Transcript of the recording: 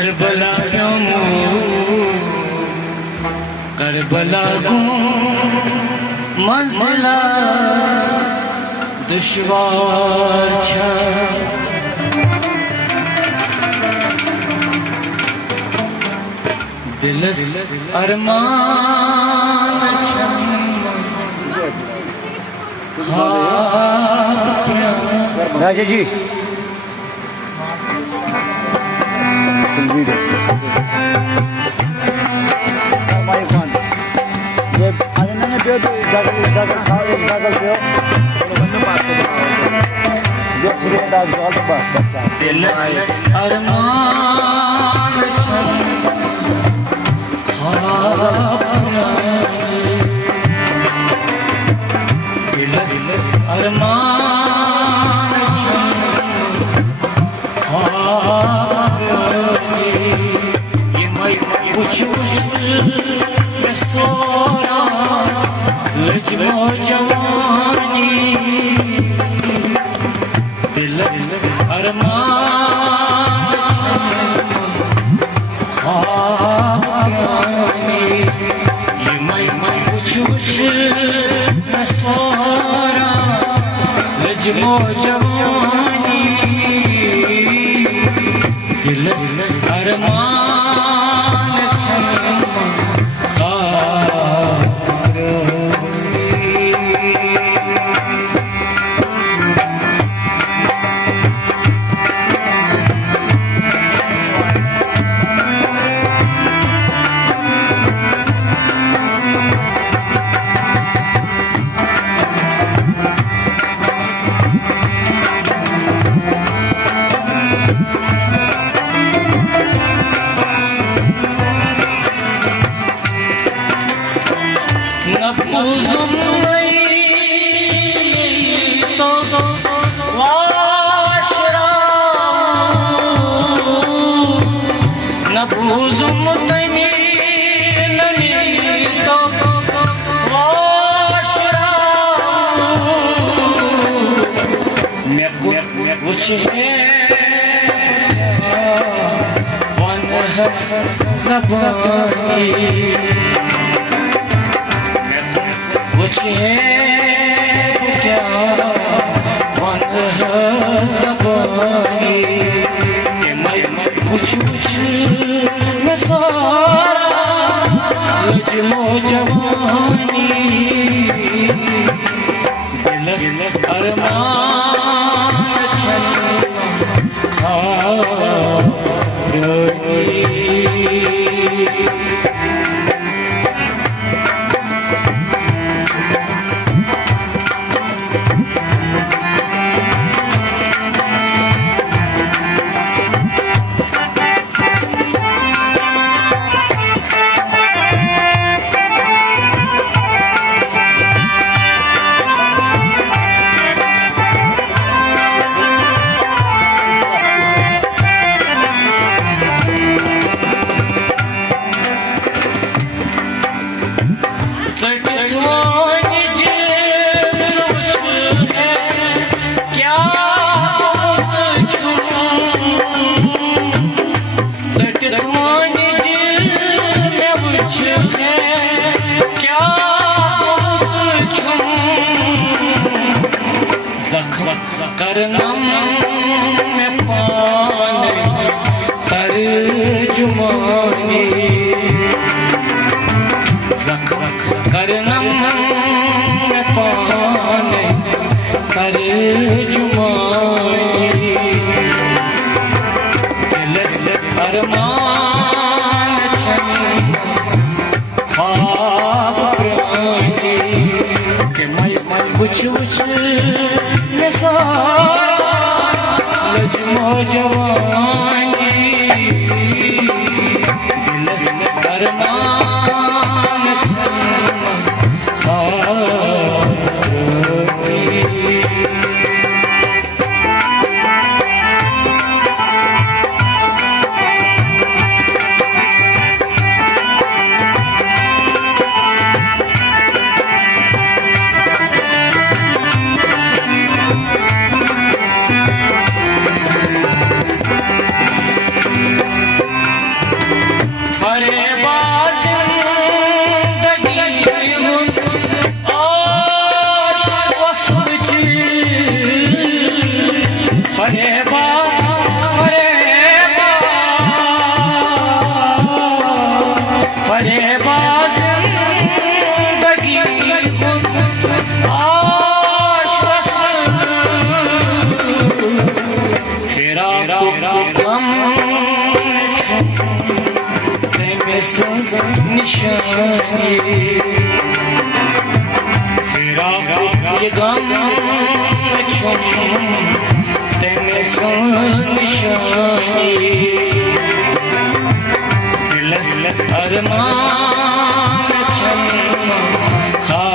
Karbala क्यों Karbala को मंजिला दुश्वार छा दिलस अरमान राजा जी जवानी दिलस अरमान ये मैं कुछ मैं सोरा लजमो जवानी दिलस अरमान ज़बानी कुछ है क्या वन है ज़बानी ये मैं कुछ मैं सारा लजमो जवानी दिलस करनम में पाने तरजुमानी करनम में पाने तरजुमानी दिलस अरमान ख्वाब प्रानी के मैं कुछ लजमो जवानी दिलस अरमान निशानी फिरा ये गम छुम तेने सो निशानी दिलस अरमान छम खा